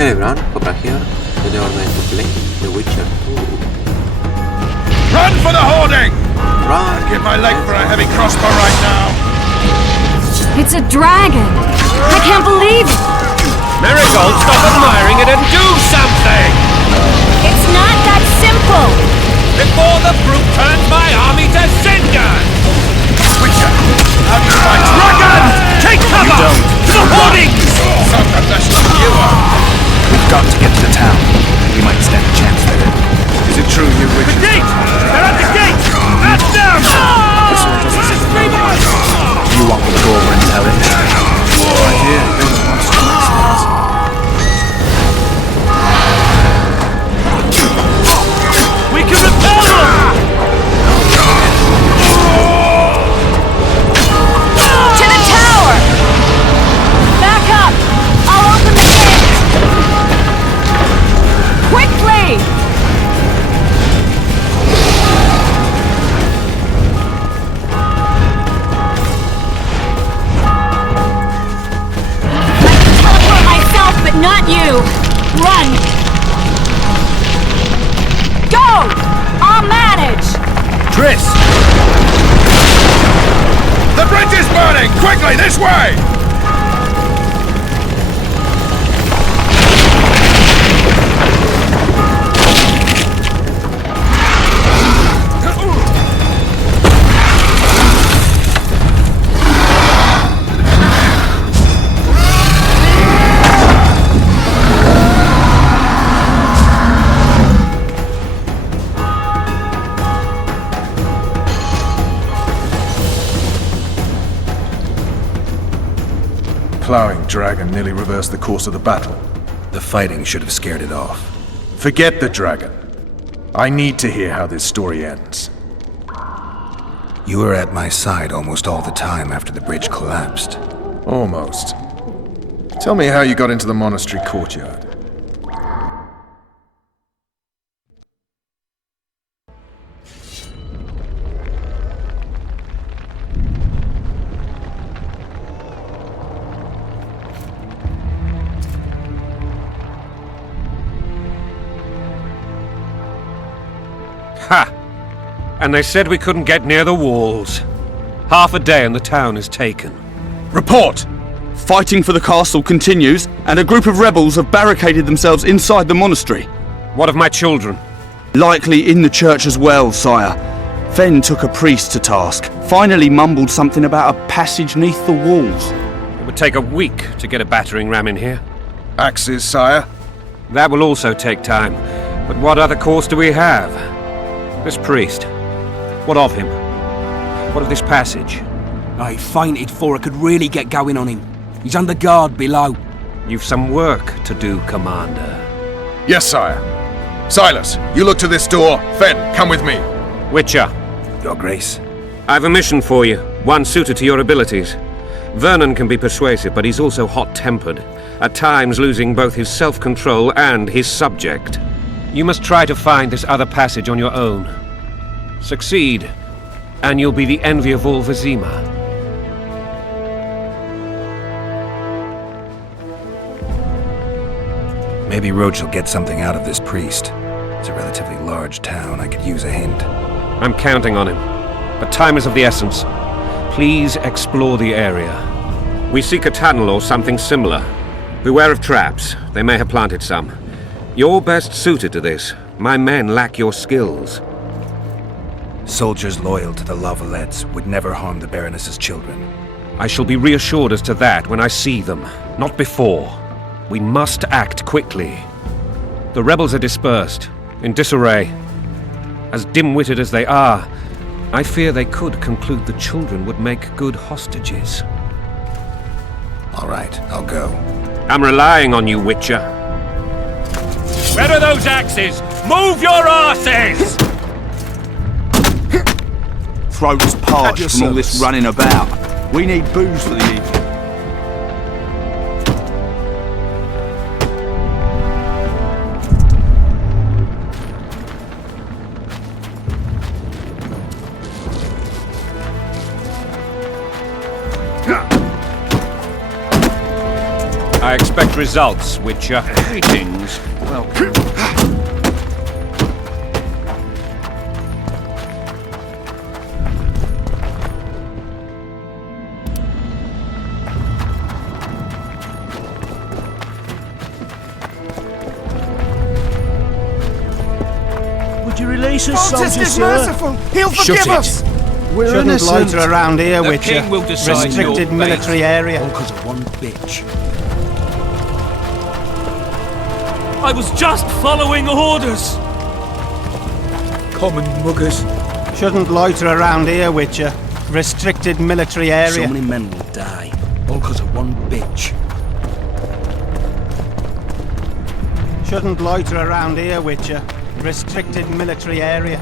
Hey everyone, Cobra here. Today we're going to play The Witcher 2. Run for the hoarding! Run! I'd give my leg for a heavy crossbow right now. It's a dragon! I can't believe it! Marigold, stop admiring it and do something! It's not that simple! Before the brute turns my army to cinder! Witcher, how do you fight Dragons! Take cover! To the hoardings! So professional you are. We've got to get to the town. We might stand a chance there. Is it true you The witches? gate! They're at the gate! At them! You want me to go over and tell him? Idea, you're the monster. We can repel them! To the tower! Back up! I'll open the gate! Quickly! I can teleport myself, but not you! Run! Go! I'll manage! Triss! The bridge is burning! Quickly, this way! Plowing dragon nearly reversed the course of the battle. The fighting should have scared it off. Forget the dragon. I need to hear how this story ends. You were at my side almost all the time after the bridge collapsed. Almost. Tell me how you got into the monastery courtyard. Ha! And they said we couldn't get near the walls. Half a day and the town is taken. Report! Fighting for the castle continues, and a group of rebels have barricaded themselves inside the monastery. What of my children? Likely in the church as well, sire. Fen took a priest to task, finally mumbled something about a passage neath the walls. It would take a week to get a battering ram in here. Axes, sire? That will also take time. But what other course do we have? This priest. What of him? What of this passage? I fainted before I could really get going on him. He's under guard below. You've some work to do, Commander. Yes, sire. Silas, you look to this door. Fen, come with me. Witcher, Your Grace. I've a mission for you, one suited to your abilities. Vernon can be persuasive, but he's also hot-tempered, at times losing both his self-control and his subject. You must try to find this other passage on your own. Succeed, and you'll be the envy of all Vizima. Maybe Roach will get something out of this priest. It's a relatively large town. I could use a hint. I'm counting on him, but time is of the essence. Please explore the area. We seek a tunnel or something similar. Beware of traps. They may have planted some. You're best suited to this. My men lack your skills. Soldiers loyal to the La Valettes would never harm the Baroness's children. I shall be reassured as to that when I see them, not before. We must act quickly. The rebels are dispersed, in disarray. As dim-witted as they are, I fear they could conclude the children would make good hostages. All right, I'll go. I'm relying on you, Witcher. Where are those axes? Move your asses! Throats parched from all this service. running about. We need booze for the evening. I expect results, Witcher. Greetings. Welcome. Would you release us, Cultist soldier, is sir? merciful! He'll forgive us! We're Shouldn't innocent. loiter around here, The Witcher. king will decide Restricted your fate. military area. All because of one bitch. I was just following orders! Common muggers. Shouldn't loiter around here, Witcher. Restricted military area. So many men will die. All because of one bitch. Shouldn't loiter around here, Witcher. Restricted military area.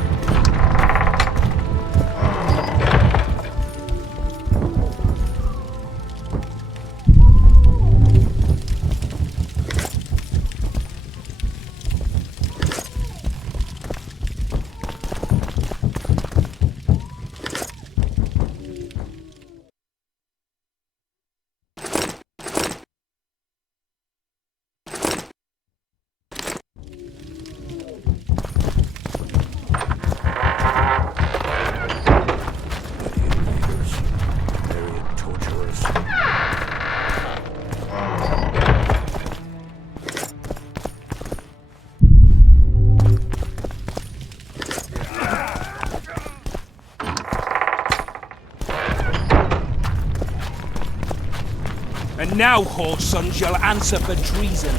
And now, whoresons, you'll answer for treason.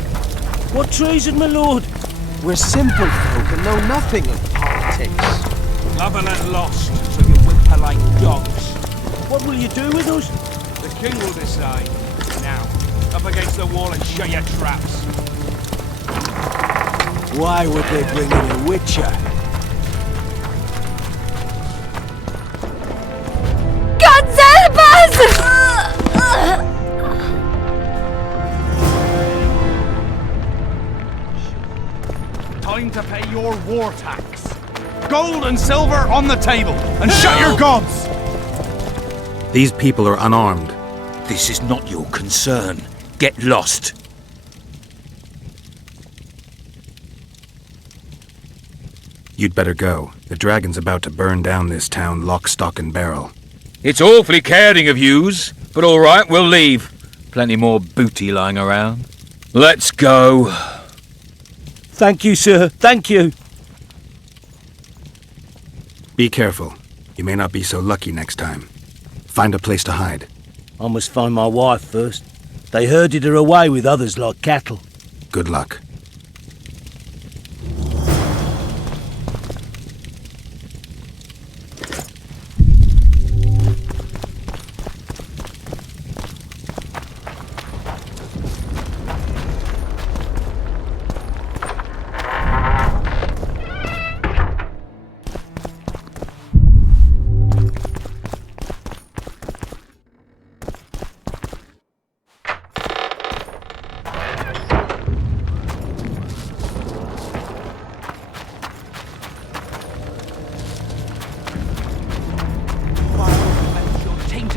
What treason, my lord? We're simple folk and know nothing of politics. Lavalette lost, so you whimper like dogs. What will you do with us? The king will decide. Now, up against the wall and shut your traps. Why would they bring in a witcher? God help us! Time to pay your war tax. Gold and silver on the table, and shut your gobs! These people are unarmed. This is not your concern. Get lost. You'd better go. The dragon's about to burn down this town lock, stock, and barrel. It's awfully caring of yous, but all right, we'll leave. Plenty more booty lying around. Let's go. Thank you, sir. Thank you. Be careful. You may not be so lucky next time. Find a place to hide. I must find my wife first. They herded her away with others like cattle. Good luck.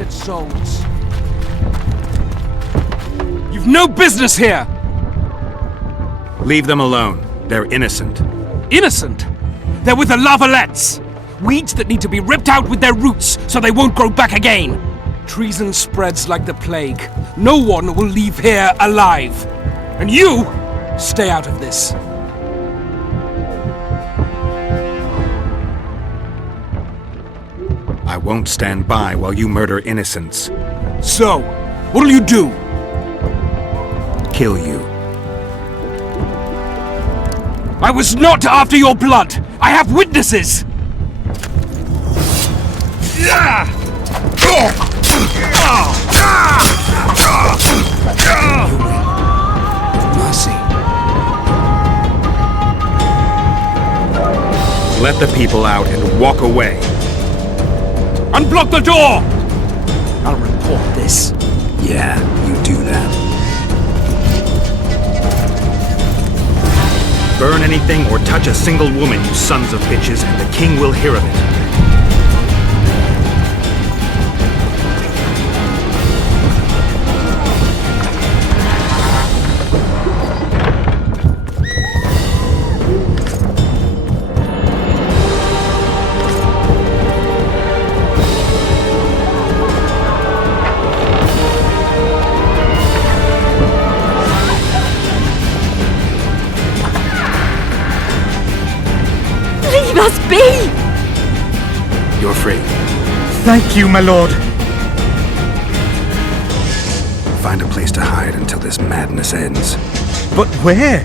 Souls. You've no business here! Leave them alone. They're innocent. Innocent? They're with the Lavalettes! Weeds that need to be ripped out with their roots so they won't grow back again! Treason spreads like the plague. No one will leave here alive. And you, stay out of this. I won't stand by while you murder innocents. So, what'll you do? Kill you. I was not after your blood! I have witnesses! Mercy. Let the people out and walk away. Unblock the door! I'll report this. Yeah, you do that. Burn anything or touch a single woman, you sons of bitches, and the king will hear of it. He must be! You're free. Thank you, my lord. Find a place to hide until this madness ends. But where?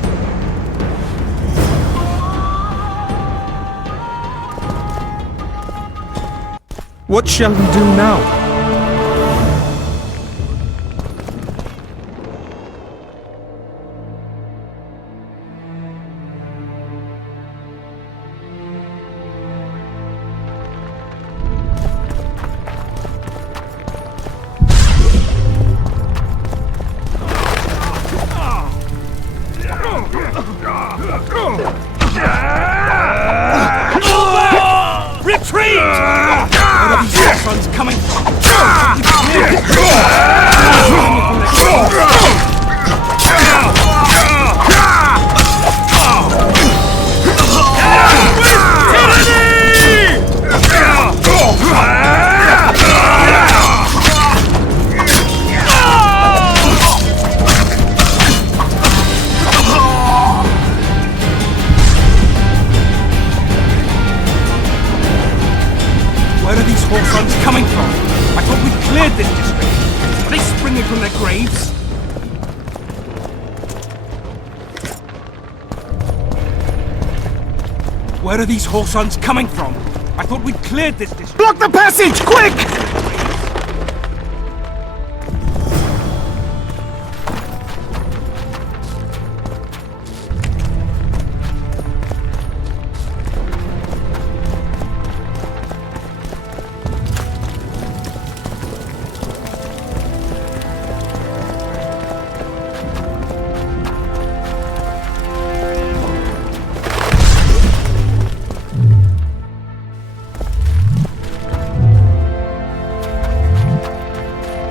What shall we do now? Retreat! Where are these horse coming from? Where are these horse coming from? I thought we'd cleared this district. Are they springing from their graves? Where are these horse coming from? I thought we'd cleared this district. Block the passage, quick!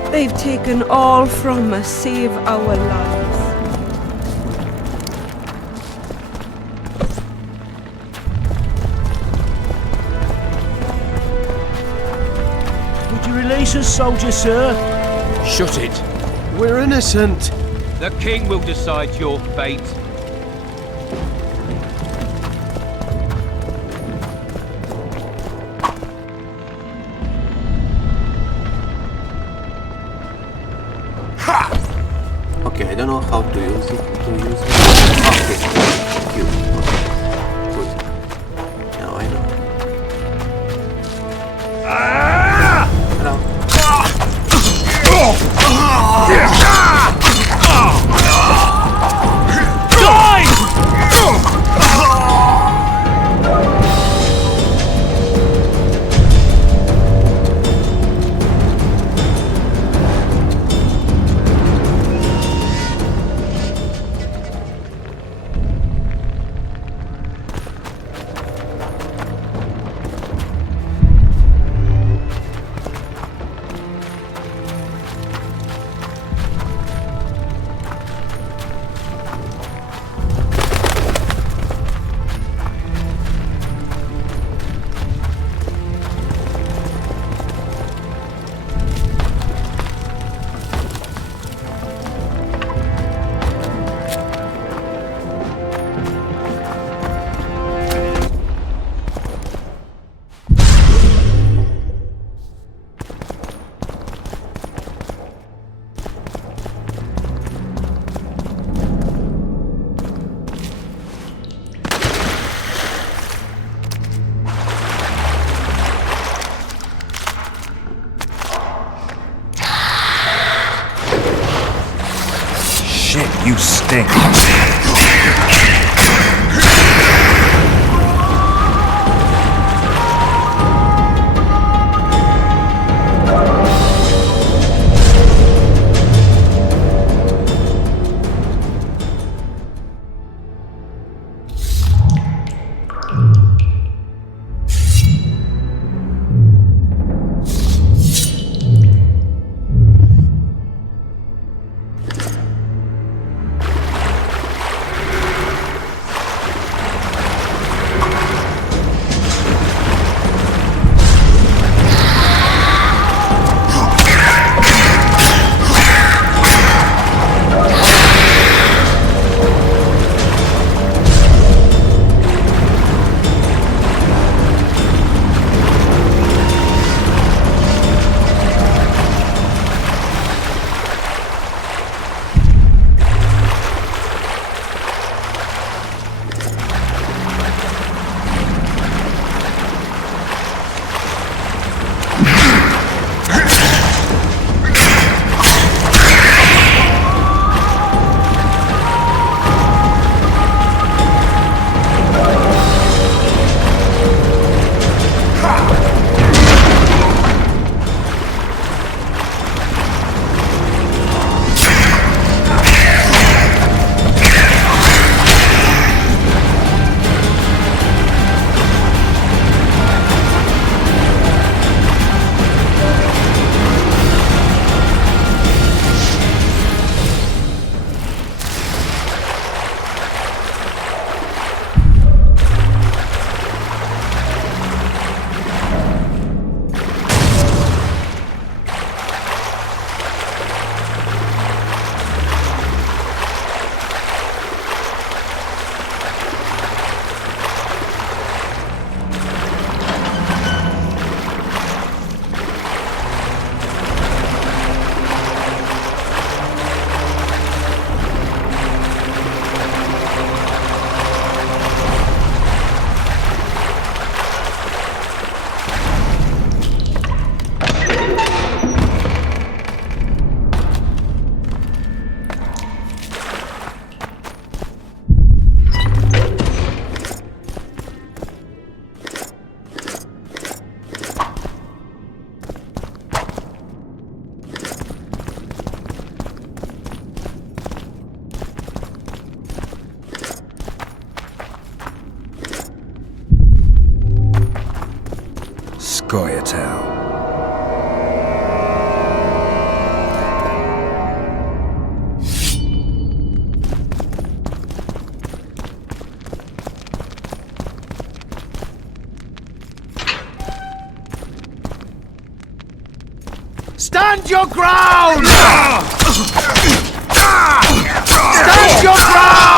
They've taken all from us, save our lives. Would you release us, soldier, sir? Shut it. We're innocent. The king will decide your fate. Okay, I don't know how to use it. Okay, Q. Good. Now I know. Hello. Shit, you stink. Goyatel. Stand your ground! Stand your ground!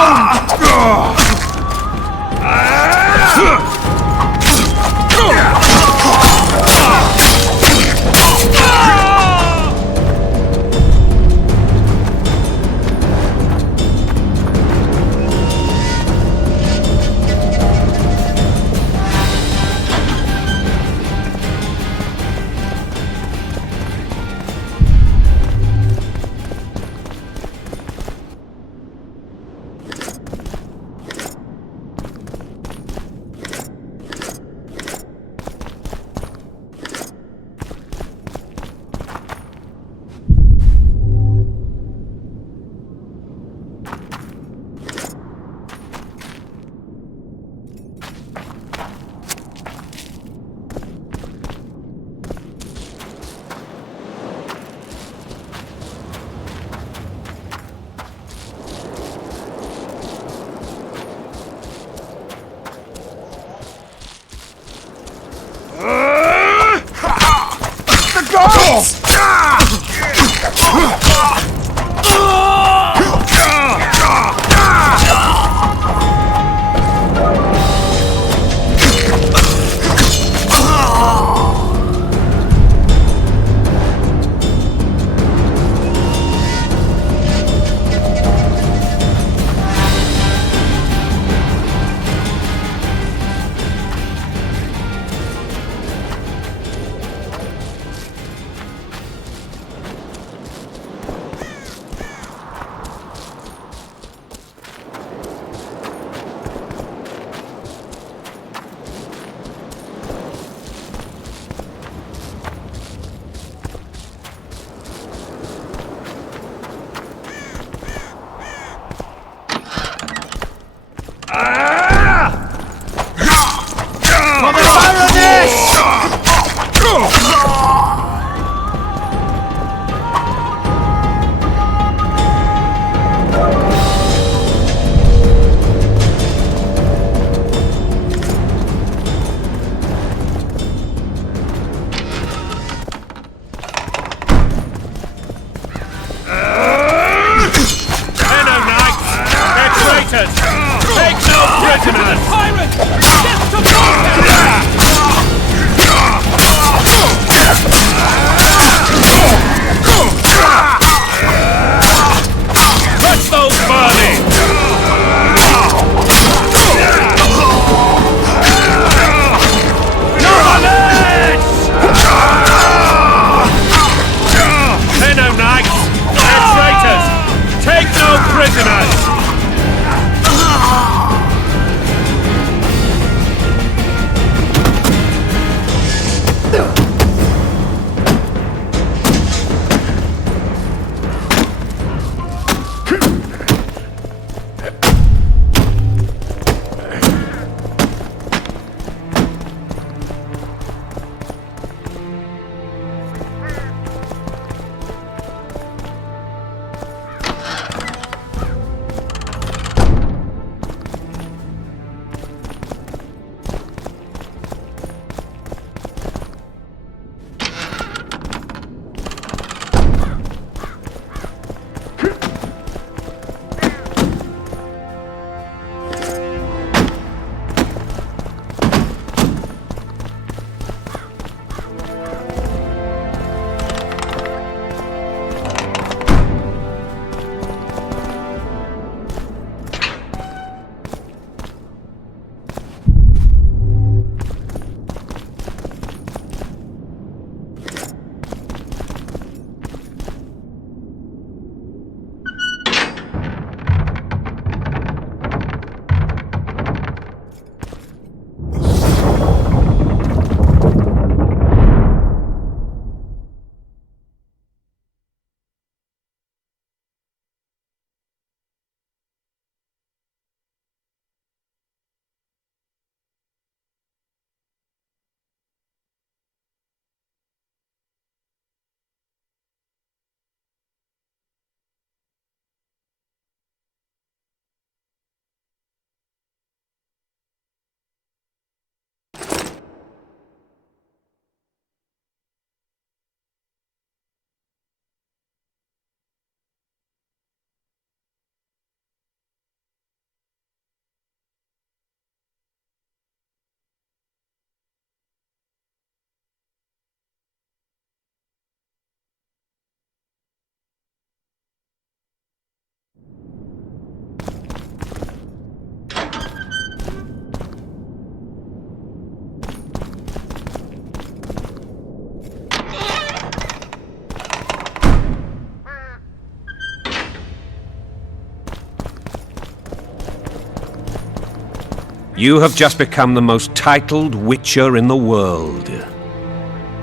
You have just become the most titled witcher in the world.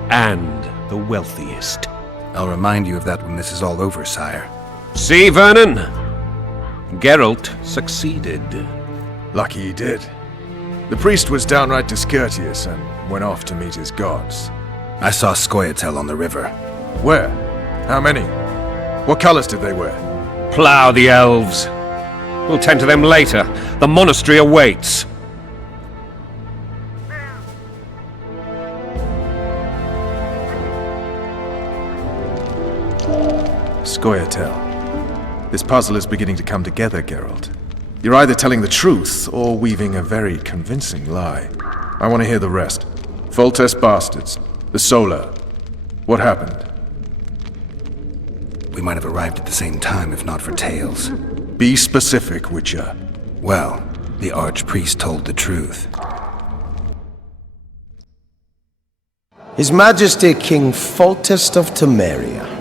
And the wealthiest. I'll remind you of that when this is all over, sire. See, Vernon? Geralt succeeded. Lucky he did. The priest was downright discourteous and went off to meet his gods. I saw Scoia'tael on the river. Where? How many? What colors did they wear? Plough the elves. We'll tend to them later. The monastery awaits. Scoia'tael. This puzzle is beginning to come together, Geralt. You're either telling the truth or weaving a very convincing lie. I want to hear the rest. Foltest bastards. The Solar. What happened? We might have arrived at the same time if not for Tales. Be specific, Witcher. Well, the Archpriest told the truth. His Majesty King Foltest of Temeria.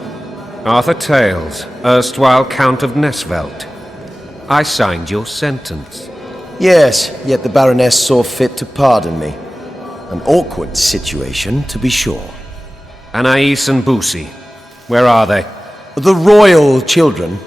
Arthur Tales, erstwhile Count of Nesvelt. I signed your sentence. Yes, yet the Baroness saw fit to pardon me. An awkward situation, to be sure. Anais and Boussy, where are they? The royal children.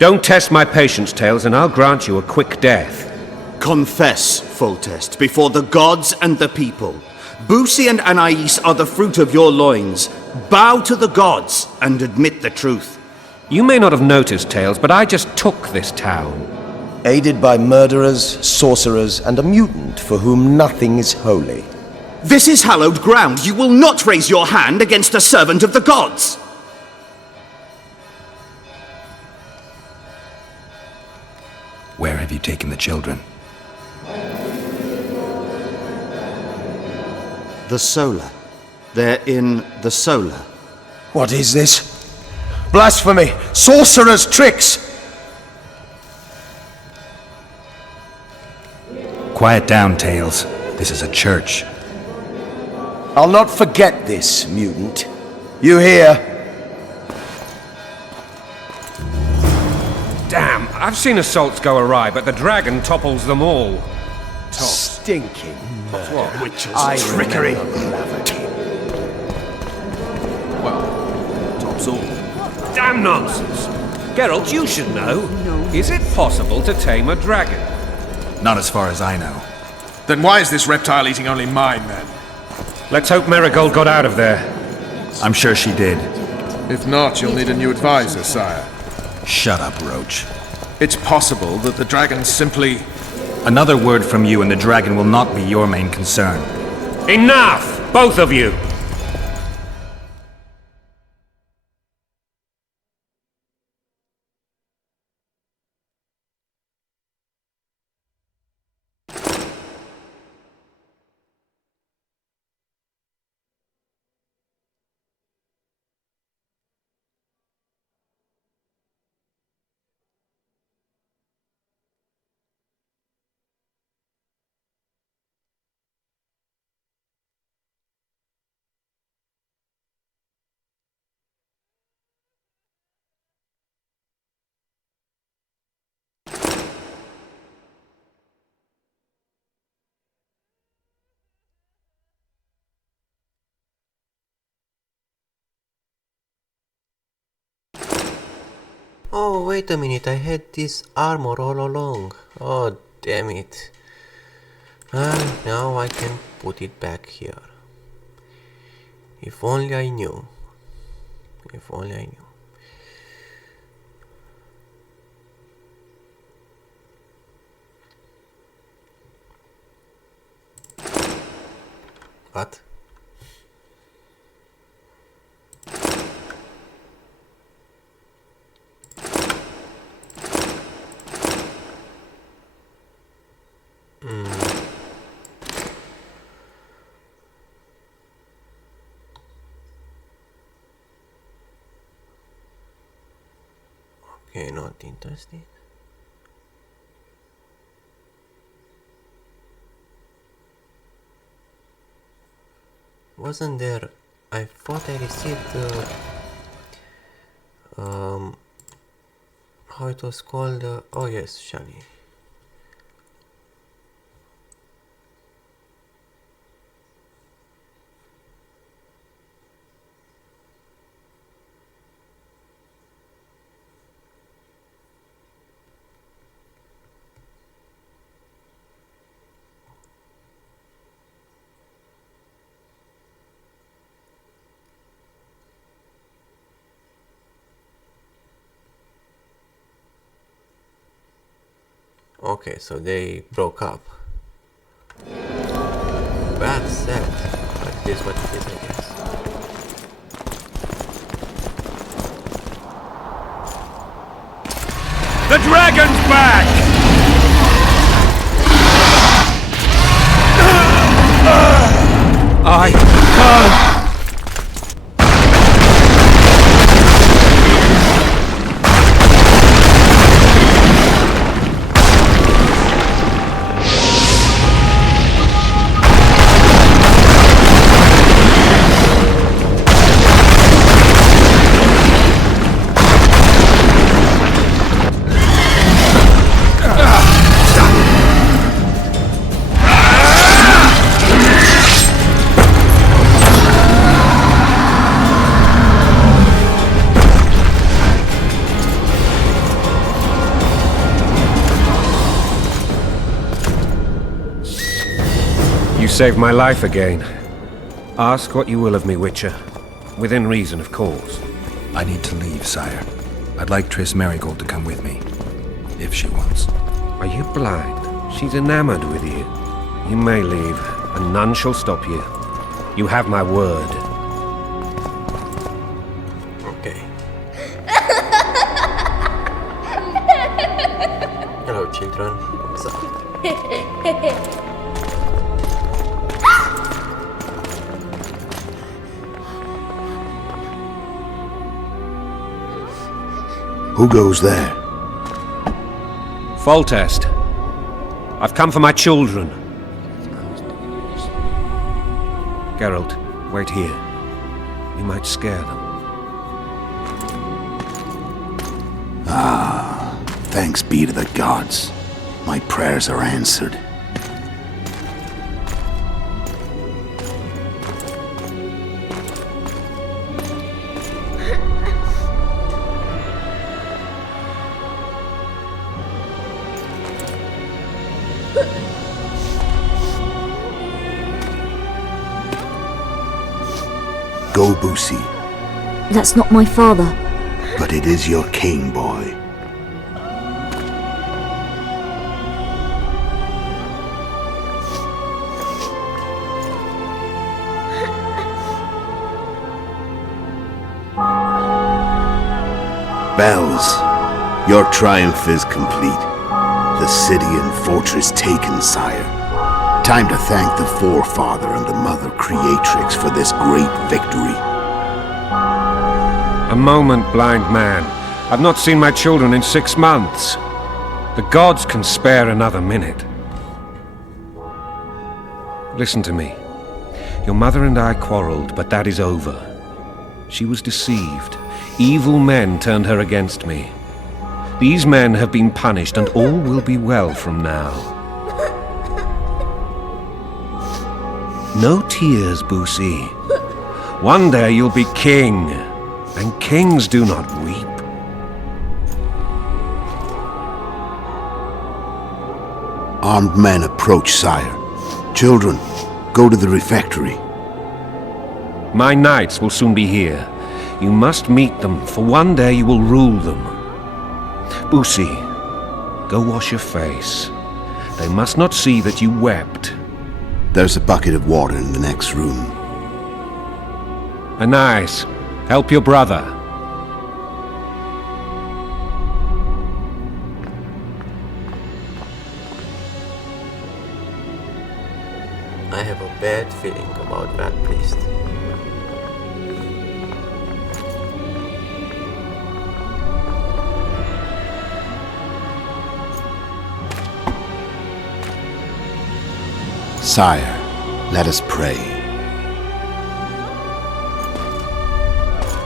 Don't test my patience, Tales, and I'll grant you a quick death. Confess, Foltest, before the gods and the people. Boussy and Anais are the fruit of your loins. Bow to the gods and admit the truth. You may not have noticed, Tales, but I just took this town. Aided by murderers, sorcerers, and a mutant for whom nothing is holy. This is hallowed ground. You will not raise your hand against a servant of the gods. Where have you taken the children? The Solar. They're in the Solar. What is this? Blasphemy! Sorcerer's tricks! Quiet down, Tales. This is a church. I'll not forget this, mutant. You hear? Damn, I've seen assaults go awry, but the dragon topples them all. Stinking murder. What? Witches' trickery. Well, tops all. Damn nonsense! Geralt, you should know. Is it possible to tame a dragon? Not as far as I know. Then why is this reptile eating only mine, then? Let's hope Marigold got out of there. I'm sure she did. If not, you'll need a new advisor, sire. Shut up, Roach. It's possible that the dragon simply... Another word from you and the dragon will not be your main concern. Enough! Both of you! Oh, wait a minute, I had this armor all along. Oh, damn it. Now I can put it back here. If only I knew. If only I knew. What? Okay, not interested. Wasn't there? I thought I received how it was called? Oh yes, Shani. Okay, so they broke up. Bad set, but it is what it is, I guess. The dragon's back! I can't! You saved my life again. Ask what you will of me, Witcher. Within reason, of course. I need to leave, sire. I'd like Triss Merigold to come with me, if she wants. Are you blind? She's enamored with you. You may leave, and none shall stop you. You have my word. Okay. Hello, children. What's up? Who goes there? Foltest. I've come for my children. Geralt, wait here. You might scare them. Ah, thanks be to the gods. My prayers are answered. Go, Boosie. That's not my father. But it is your king, boy. Bells, your triumph is complete. The city and fortress taken, sire. Time to thank the Forefather and the Mother Creatrix for this great victory. A moment, blind man. I've not seen my children in 6 months. The gods can spare another minute. Listen to me. Your mother and I quarreled, but that is over. She was deceived. Evil men turned her against me. These men have been punished, and all will be well from now. No tears, Boosie. One day you'll be king, and kings do not weep. Armed men approach, sire. Children, go to the refectory. My knights will soon be here. You must meet them, for one day you will rule them. Boosie, go wash your face. They must not see that you wept. There's a bucket of water in the next room. Anais, help your brother. I have a bad feeling about that priest. Sire, let us pray.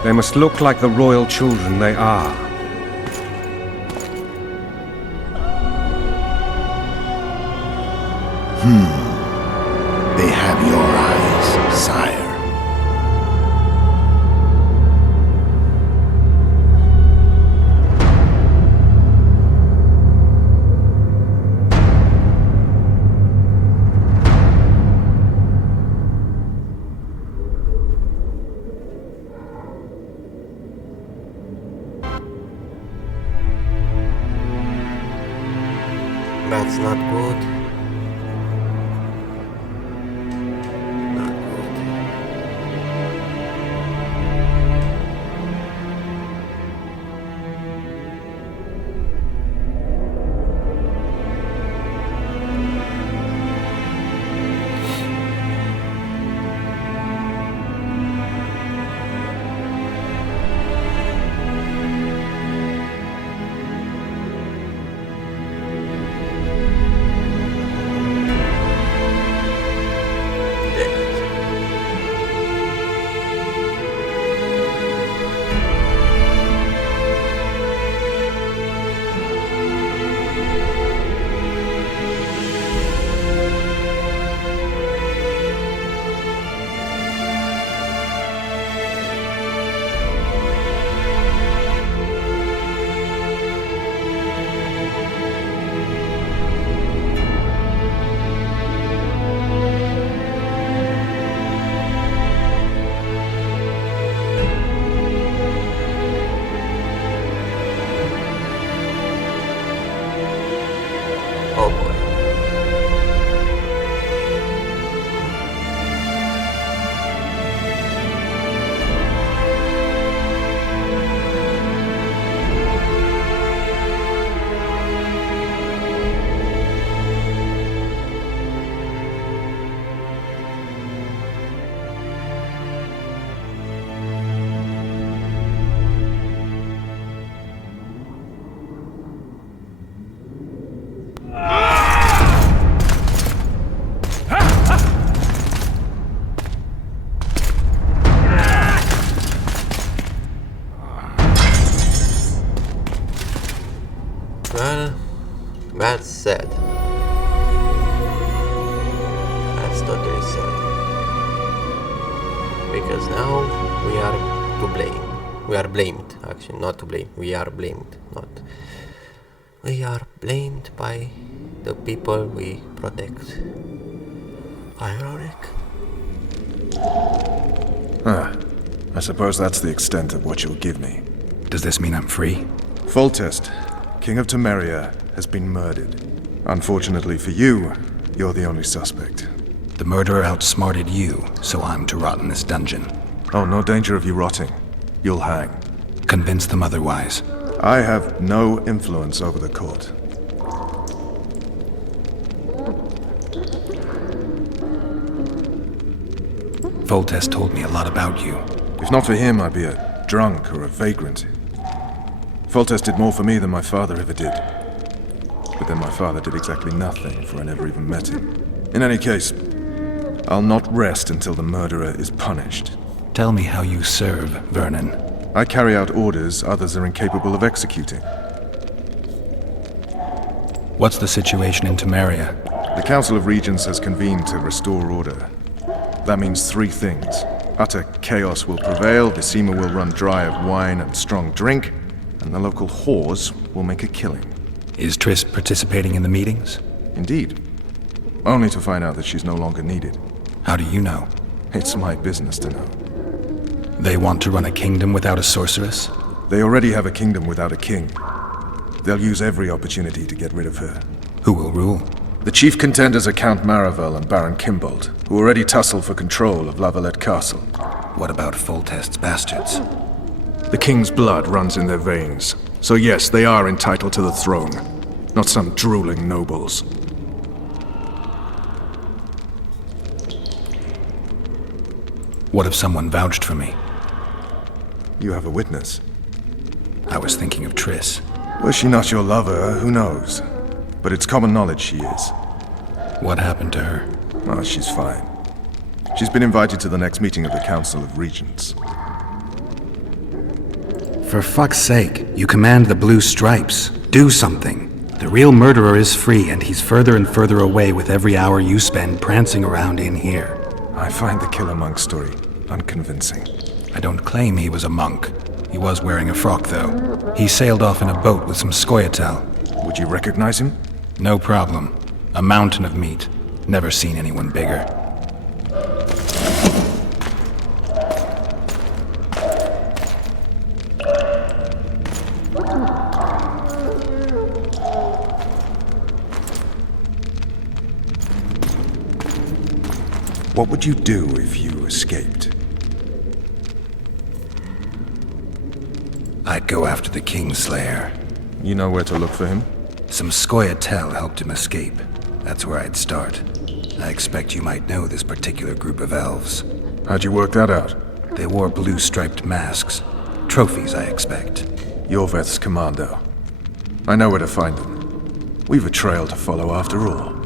They must look like the royal children they are. They have your eyes, sire. not good. Not good. Oh boy. Well, that's sad. That's totally sad. Because now we are to blame. We are blamed, actually, not to blame. We are blamed, not. We are blamed by the people we protect. Ironic. I suppose that's the extent of what you'll give me. Does this mean I'm free? Foltest, King of Temeria, has been murdered. Unfortunately for you, you're the only suspect. The murderer outsmarted you, so I'm to rot in this dungeon. Oh, no danger of you rotting. You'll hang. Convince them otherwise. I have no influence over the court. Foltest told me a lot about you. If not for him, I'd be a drunk or a vagrant. Foltest did more for me than my father ever did. But then my father did exactly nothing, for I never even met him. In any case, I'll not rest until the murderer is punished. Tell me how you serve, Vernon. I carry out orders others are incapable of executing. What's the situation in Temeria? The Council of Regents has convened to restore order. That means three things. Utter chaos will prevail, Vizima will run dry of wine and strong drink, and the local whores will make a killing. Is Triss participating in the meetings? Indeed. Only to find out that she's no longer needed. How do you know? It's my business to know. They want to run a kingdom without a sorceress? They already have a kingdom without a king. They'll use every opportunity to get rid of her. Who will rule? The chief contenders are Count Maravel and Baron Kimbold, who already tussle for control of La Valette Castle. What about Foltest's bastards? The king's blood runs in their veins, so yes, they are entitled to the throne, not some drooling nobles. What if someone vouched for me? You have a witness. I was thinking of Triss. Was she not your lover? Who knows? But it's common knowledge she is. What happened to her? Oh, she's fine. She's been invited to the next meeting of the Council of Regents. For fuck's sake, you command the Blue Stripes. Do something. The real murderer is free, and he's further and further away with every hour you spend prancing around in here. I find the Killer Monk story unconvincing. I don't claim he was a monk. He was wearing a frock, though. He sailed off in a boat with some Scoia'tael. Would you recognize him? No problem. A mountain of meat. Never seen anyone bigger. What would you do if you escaped? I'd go after the Kingslayer. You know where to look for him? Some Scoia'tael helped him escape. That's where I'd start. I expect you might know this particular group of elves. How'd you work that out? They wore blue-striped masks. Trophies, I expect. You're Veth's commando. I know where to find them. We've a trail to follow after all.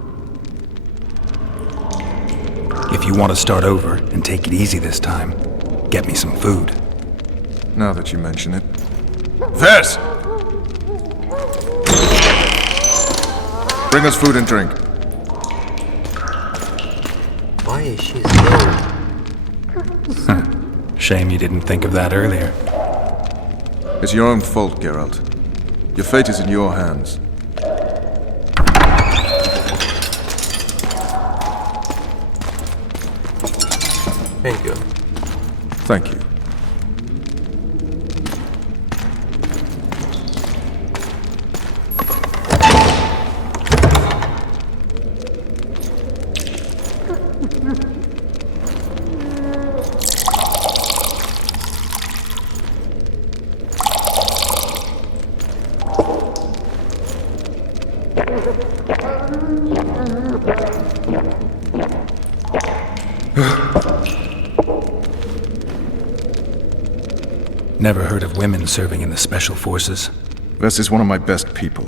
If you want to start over and take it easy this time, get me some food. Now that you mention it. Vess! Bring us food and drink. Why is she slow? Shame you didn't think of that earlier. It's your own fault, Geralt. Your fate is in your hands. Thank you. Thank you. Never heard of women serving in the Special Forces. Vess is one of my best people.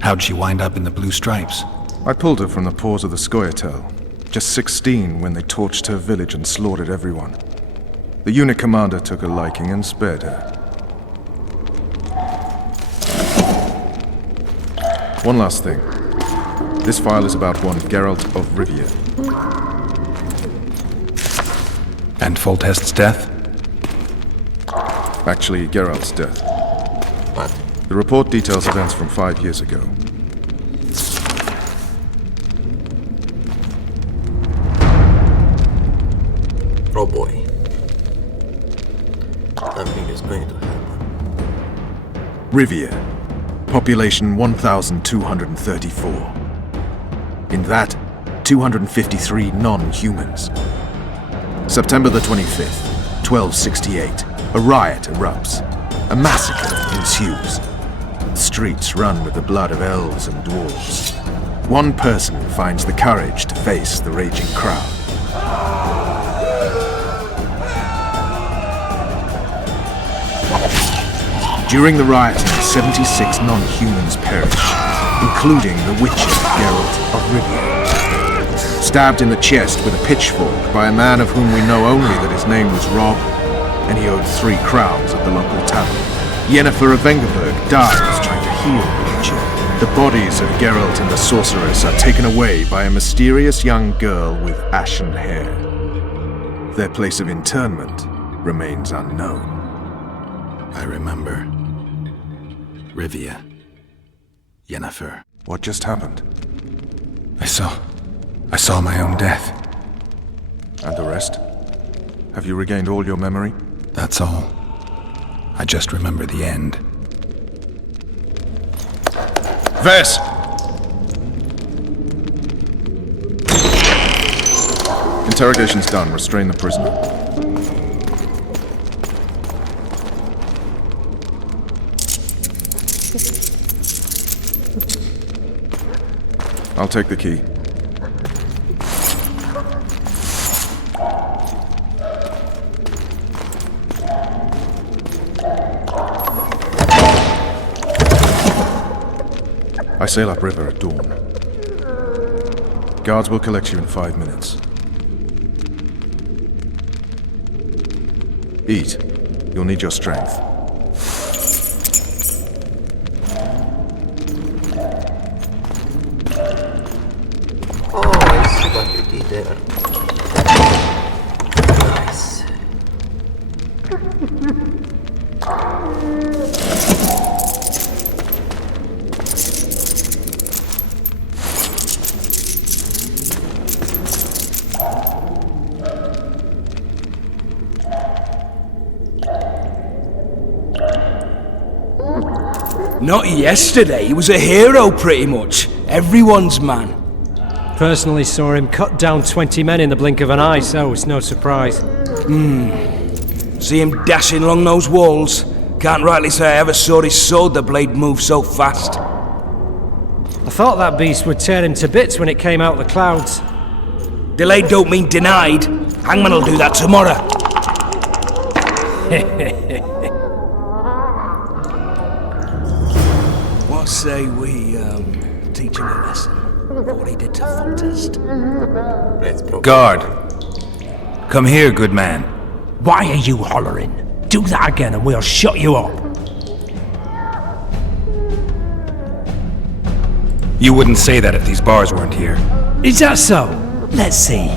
How'd she wind up in the Blue Stripes? I pulled her from the paws of the Scoia'tael. Just 16 when they torched her village and slaughtered everyone. The unit commander took a liking and spared her. One last thing. This file is about one Geralt of Rivia. And Foltest's death? Actually, Geralt's death. What? The report details events from 5 years ago. Oh boy. Something is going to happen. Rivia. Population 1,234. In that, 253 non-humans. September the 25th, 1268. A riot erupts. A massacre ensues. The streets run with the blood of elves and dwarves. One person finds the courage to face the raging crowd. During the rioting, 76 non-humans perish, including the Witcher Geralt of Rivia. Stabbed in the chest with a pitchfork by a man of whom we know only that his name was Rob, and he owed 3 crowns at the local tavern. Yennefer of Vengerberg dies trying to heal the Witcher. The bodies of Geralt and the sorceress are taken away by a mysterious young girl with ashen hair. Their place of interment remains unknown. I remember. Rivia. Yennefer. What just happened? I saw my own death. And the rest? Have you regained all your memory? That's all. I just remember the end. Vess! Interrogation's done. Restrain the prisoner. I'll take the key. I sail upriver at dawn. Guards will collect you in 5 minutes. Eat. You'll need your strength. Oh, I see what you did there. Nice. Not yesterday, he was a hero pretty much. Everyone's man. Personally saw him cut down 20 men in the blink of an eye, so it's no surprise. See him dashing along those walls. Can't rightly say I ever saw his sword the blade move so fast. I thought that beast would tear him to bits when it came out of the clouds. Delayed don't mean denied. Hangman will do that tomorrow. What say we, teach him a lesson of what he did to Foltest? Let's progress. Guard. Come here, good man. Why are you hollering? Do that again and we'll shut you up. You wouldn't say that if these bars weren't here. Is that so? Let's see.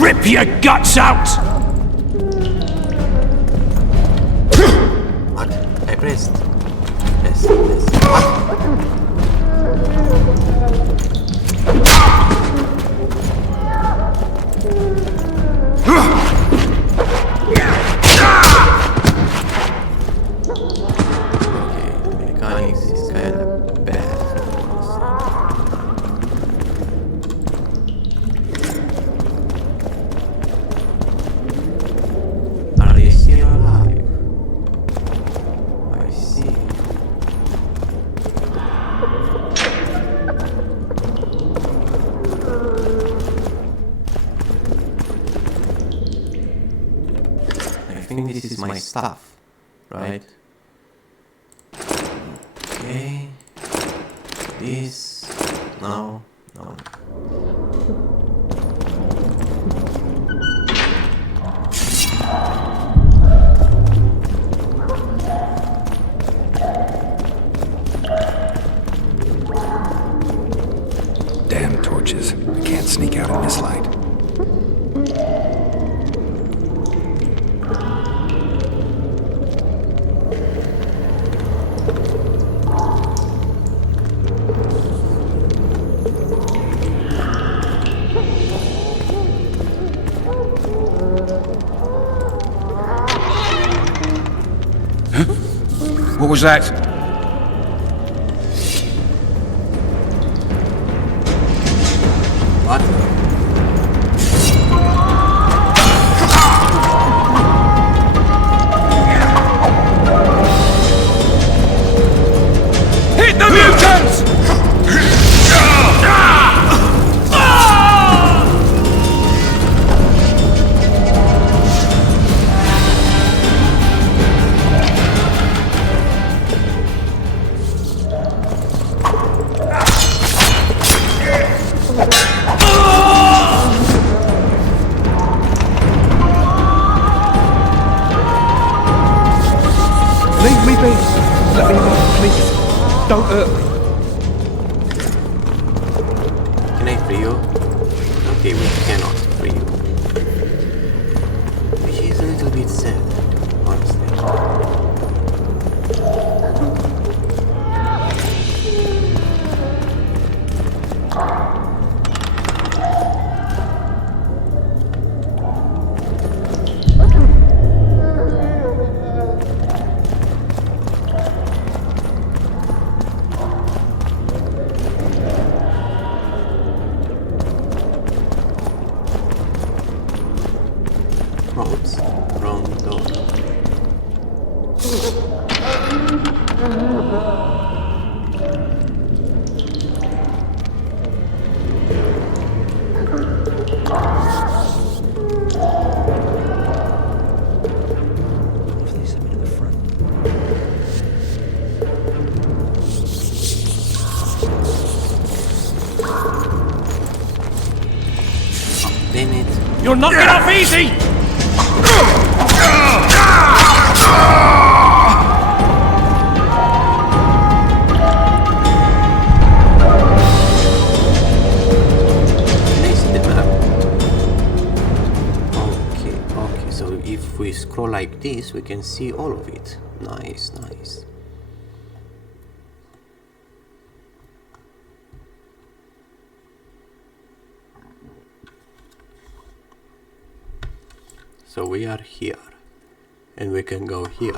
Rip your guts out! What? I pressed. Yes. Okay, the mechanics is kind of bad. Are they still alive? I see. I think this is my stuff, right? Okay. This. No. Damn torches. I can't sneak out in this light. What was that? What? Hit the mutants! Leave me be. Let me go, please. Don't hurt me. Can I free you? Okay, we cannot free you. Which is a little bit sad, honestly. Oops, wrong door. Damn it. You're not get off easy! Can I see the map? Okay, so if we scroll like this, we can see all of it. Nice. So we are here. And we can go here.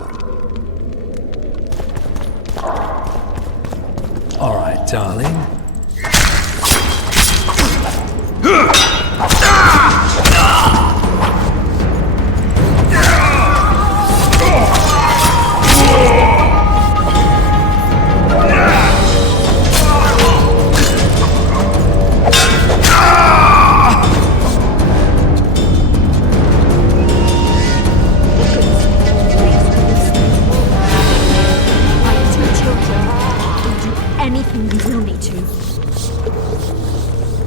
Alright, darling. Anything you will me to.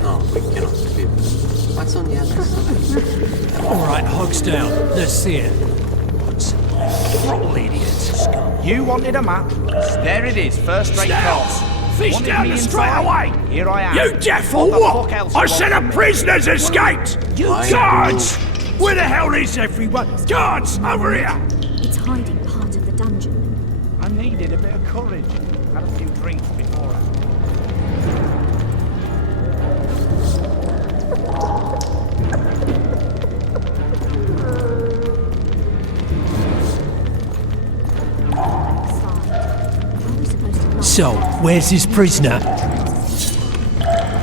No, we cannot sleep. What's on the other side? Alright, hogs down. Let's see it. Throttle idiots. You wanted a map? There it is, first rate class. Fish Wanted down me the inside? straightaway! Here I am. You deaf or What the fuck what? else I you said want a from me? prisoner's escaped! You guards! Where the hell is everyone? Guards, over here! It's hiding part of the dungeon. I needed a bit of courage. Had a few drinks before. So, where's his prisoner?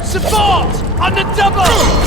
Support! On the double!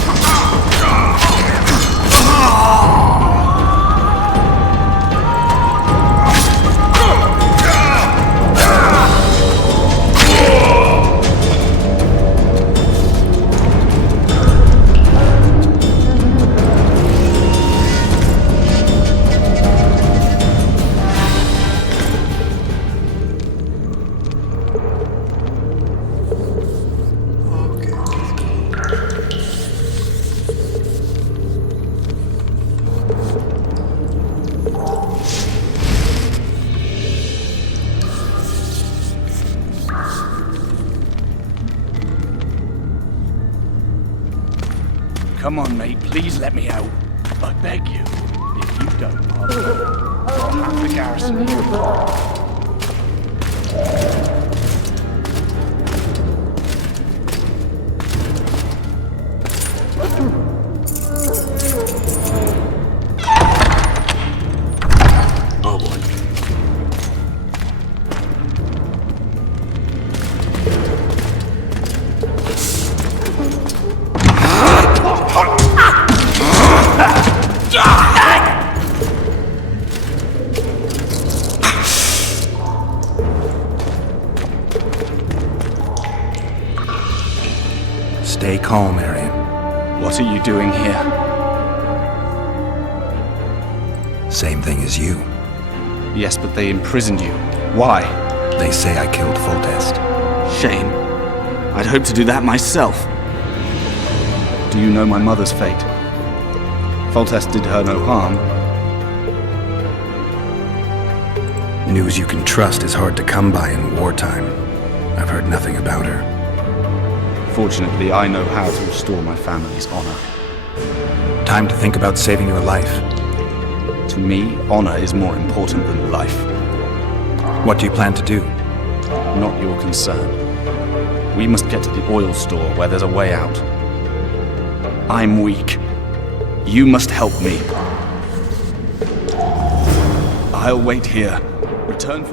Come on, mate, please let me out. I beg you. If you don't, I'll have the garrison. Oh boy. Stay calm, Arian. What are you doing here? Same thing as you. Yes, but they imprisoned you. Why? They say I killed Foltest. Shame. I'd hoped to do that myself. Do you know my mother's fate? Foltest did her no harm. News you can trust is hard to come by in wartime. I've heard nothing about her. Fortunately, I know how to restore my family's honor. Time to think about saving your life. To me, honor is more important than life. What do you plan to do? Not your concern. We must get to the oil store where there's a way out. I'm weak. You must help me. I'll wait here. Return.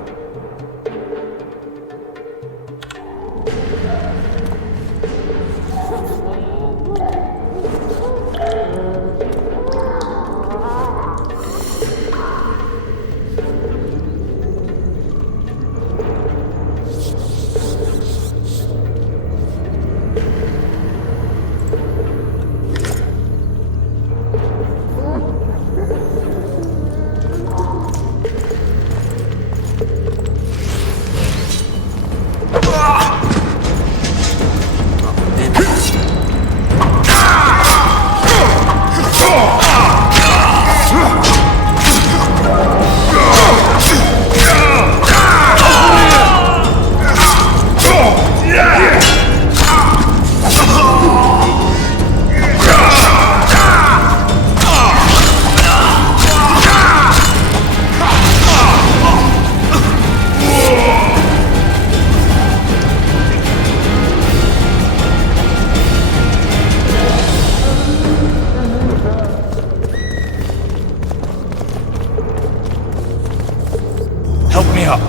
me up.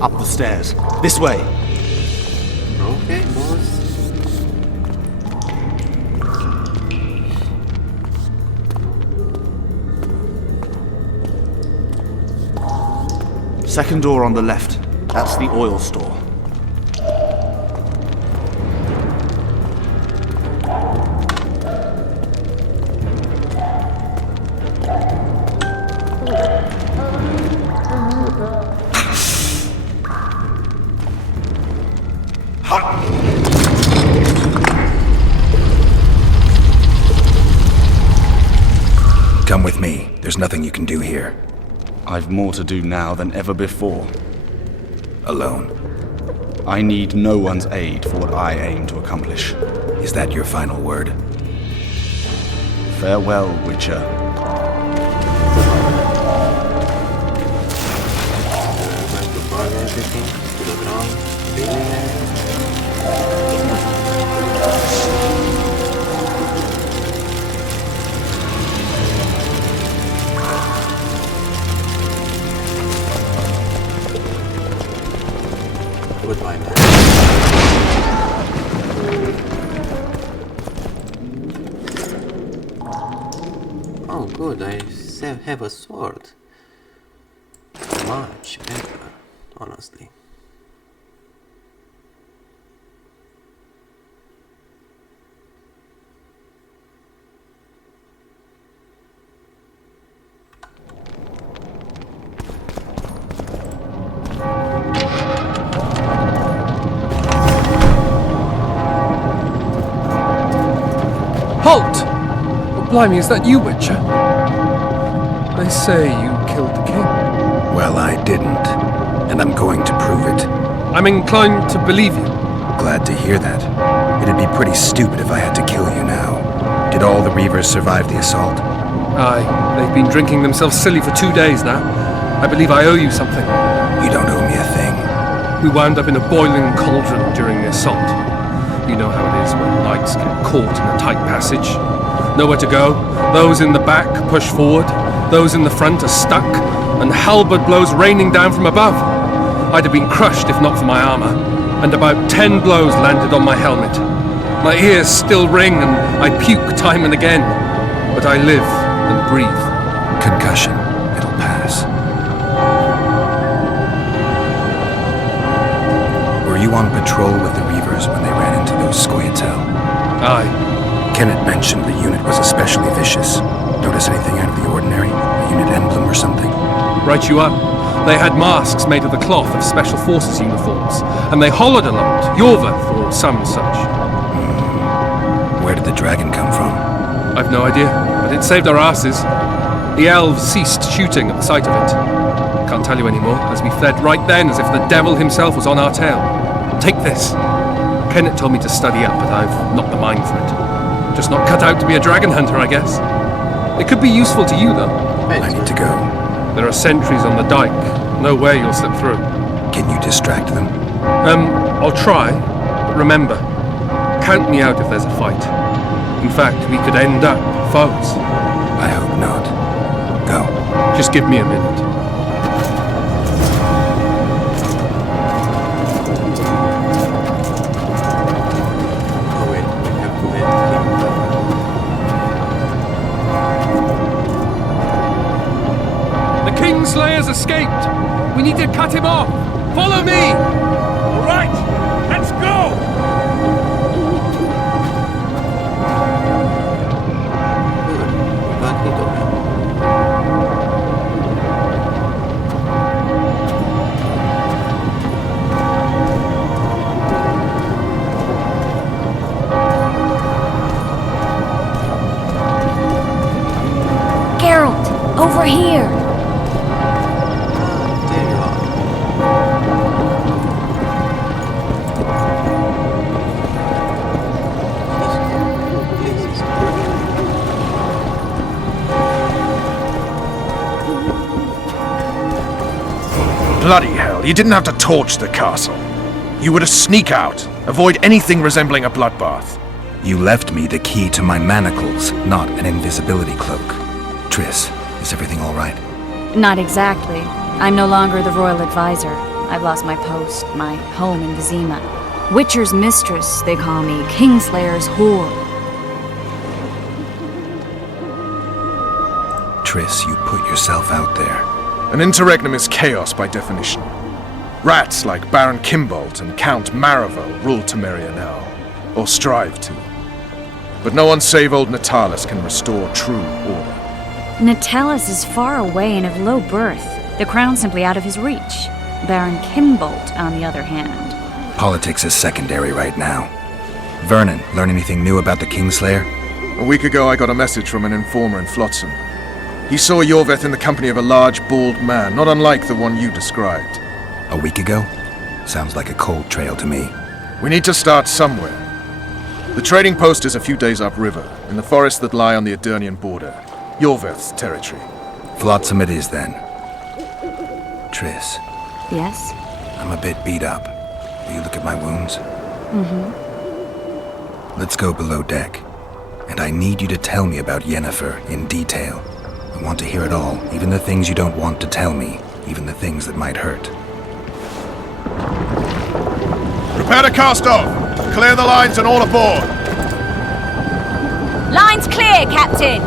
Up the stairs. This way. Okay, boss. Second door on the left. That's the oil store. Come with me. There's nothing you can do here. I've more to do now than ever before. Alone. I need no one's aid for what I aim to accomplish. Is that your final word? Farewell, Witcher. Going to burn everything to the ground. Goodbye, man. Oh, good. I have a sword. Much better, honestly. Halt! Oh, blimey, is that you, Witcher? They say you killed the king. Well, I didn't. And I'm going to prove it. I'm inclined to believe you. Glad to hear that. It'd be pretty stupid if I had to kill you now. Did all the Reavers survive the assault? Aye, they've been drinking themselves silly for 2 days now. I believe I owe you something. You don't owe me a thing. We wound up in a boiling cauldron during the assault. You know how it is when knights get caught in a tight passage. Nowhere to go. Those in the back push forward. Those in the front are stuck. And halberd blows raining down from above. I'd have been crushed if not for my armor. And about 10 blows landed on my helmet. My ears still ring and I puke time and again. But I live and breathe. Concussion. It'll pass. Were you on patrol with the Reavers when they ran into those Scoia'tael? Aye. Kenneth mentioned the unit was especially vicious. Notice anything out of the ordinary? A unit emblem or something? Right you are. They had masks made of the cloth of Special Forces uniforms, and they hollered a lot, Yorvath or some such. Where did the dragon come from? I've no idea, but it saved our asses. The elves ceased shooting at the sight of it. Can't tell you anymore, as we fled right then as if the devil himself was on our tail. Take this. Kenneth told me to study up, but I've not the mind for it. Just not cut out to be a dragon hunter, I guess. It could be useful to you, though. I need to go. There are sentries on the dike. No way you'll slip through. Can you distract them? I'll try. But remember, count me out if there's a fight. In fact, we could end up foes. I hope not. Go. Just give me a minute. Kingslayer's escaped! We need to cut him off! Follow me! All right, let's go! Got rid of him. Geralt, over here! Bloody hell, you didn't have to torch the castle. You were to sneak out, avoid anything resembling a bloodbath. You left me the key to my manacles, not an invisibility cloak. Triss, is everything all right? Not exactly. I'm no longer the royal advisor. I've lost my post, my home in Vizima. Witcher's mistress, they call me. Kingslayer's whore. Triss, you put yourself out there. An interregnum is chaos by definition. Rats like Baron Kimbolt and Count Maravel rule Temeria now, or strive to. But no one save old Natalis can restore true order. Natalis is far away and of low birth. The crown's simply out of his reach. Baron Kimbolt, on the other hand. Politics is secondary right now. Vernon, learn anything new about the Kingslayer? A week ago I got a message from an informer in Flotsam. He saw Yorveth in the company of a large, bald man, not unlike the one you described. A week ago? Sounds like a cold trail to me. We need to start somewhere. The trading post is a few days upriver, in the forests that lie on the Aedirnian border. Yorveth's territory. Flotsam it is, then. Triss. Yes? I'm a bit beat up. Will you look at my wounds? Mm-hmm. Let's go below deck. And I need you to tell me about Yennefer in detail. I want to hear it all, even the things you don't want to tell me, even the things that might hurt. Prepare to cast off! Clear the lines and all aboard! Line's clear, Captain!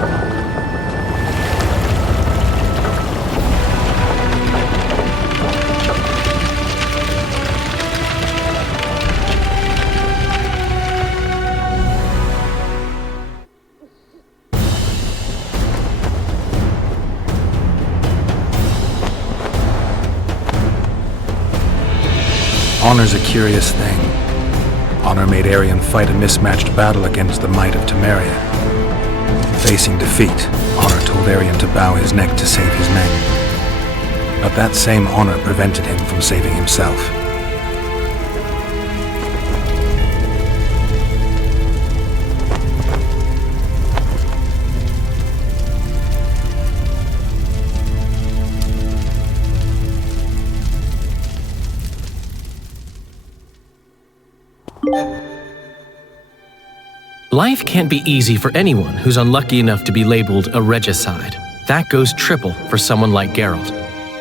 Honor's a curious thing. Honor made Arion fight a mismatched battle against the might of Temeria. Facing defeat, Honor told Arion to bow his neck to save his men. But that same honor prevented him from saving himself. Life can't be easy for anyone who's unlucky enough to be labeled a regicide. That goes triple for someone like Geralt.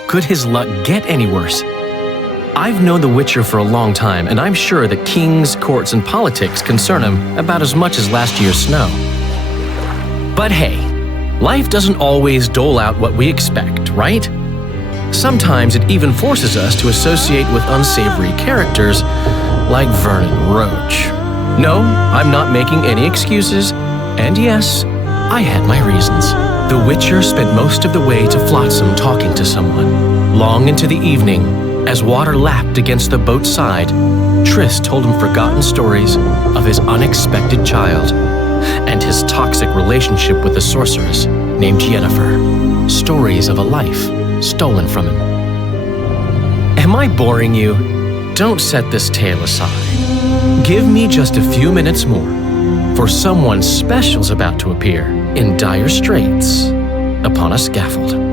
Could his luck get any worse? I've known The Witcher for a long time, and I'm sure that kings, courts, and politics concern him about as much as last year's snow. But hey, life doesn't always dole out what we expect, right? Sometimes it even forces us to associate with unsavory characters like Vernon Roche. No, I'm not making any excuses, and yes, I had my reasons. The Witcher spent most of the way to Flotsam talking to someone. Long into the evening, as water lapped against the boat's side, Triss told him forgotten stories of his unexpected child and his toxic relationship with a sorceress named Yennefer. Stories of a life stolen from him. Am I boring you? Don't set this tale aside. Give me just a few minutes more, for someone special's about to appear in dire straits upon a scaffold.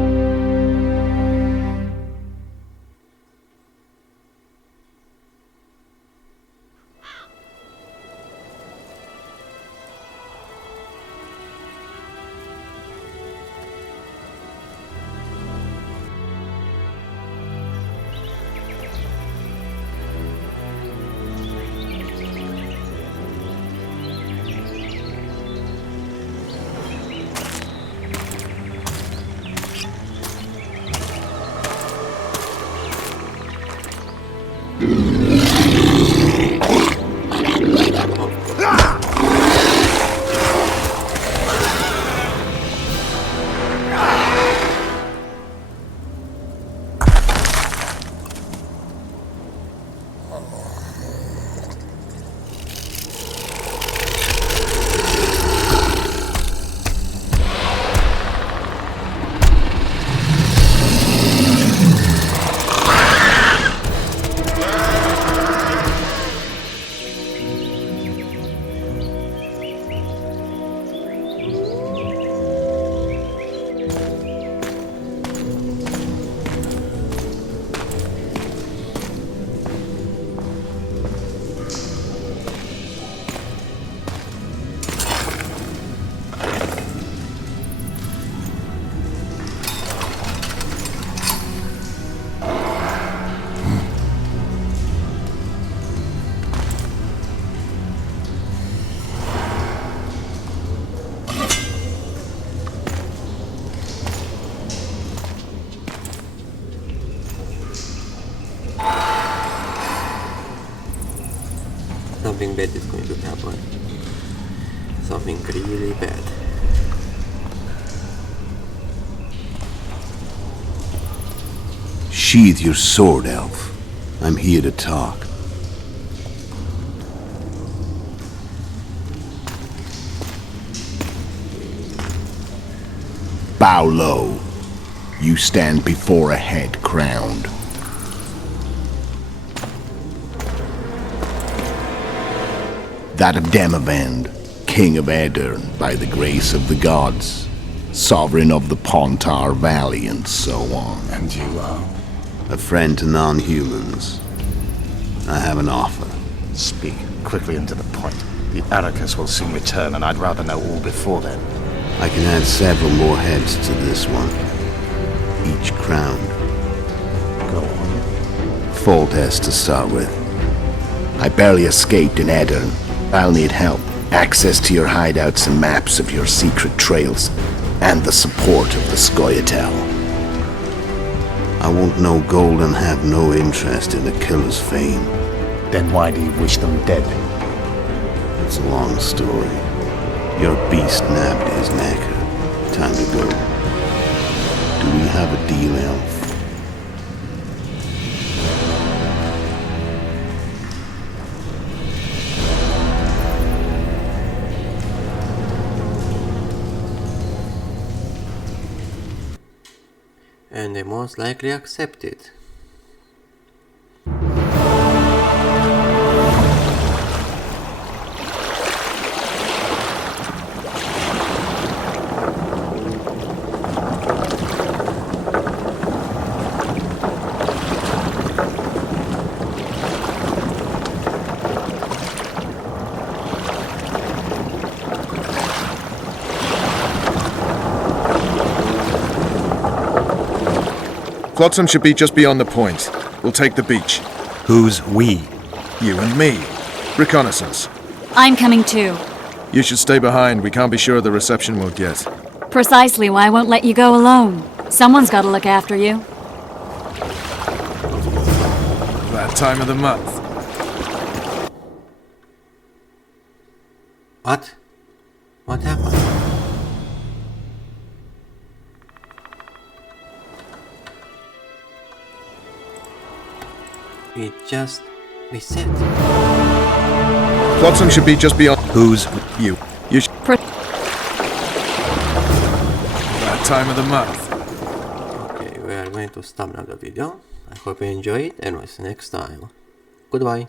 something bad is going to happen. Something really bad. Sheathe your sword, elf. I'm here to talk. Bow low. You stand before a head crowned. That of Demavend, King of Aedirn, by the grace of the gods, sovereign of the Pontar Valley, and so on. And you are? A friend to non-humans. I have an offer. Speak quickly and to the point. The Arrakis will soon return, and I'd rather know all before then. I can add several more heads to this one, each crowned. Go on. Foltest to start with. I barely escaped in Aedirn. I'll need help. Access to your hideouts and maps of your secret trails, and the support of the Scoia'tael. I want no gold and have no interest in the killer's fame. Then why do you wish them dead? It's a long story. Your beast nabbed his neck. Time to go. Do we have a deal, elf? And they most likely accept it. Flotsam should be just beyond the point. We'll take the beach. Who's we? You and me. Reconnaissance. I'm coming too. You should stay behind. We can't be sure of the reception we'll get. Precisely why I won't let you go alone. Someone's got to look after you. That time of the month. What? What happened? It just reset. Flotsam should be just beyond. Who's you? You should. That time of the month. Okay, we are going to stop now the video. I hope you enjoyed it and we'll see you next time. Goodbye.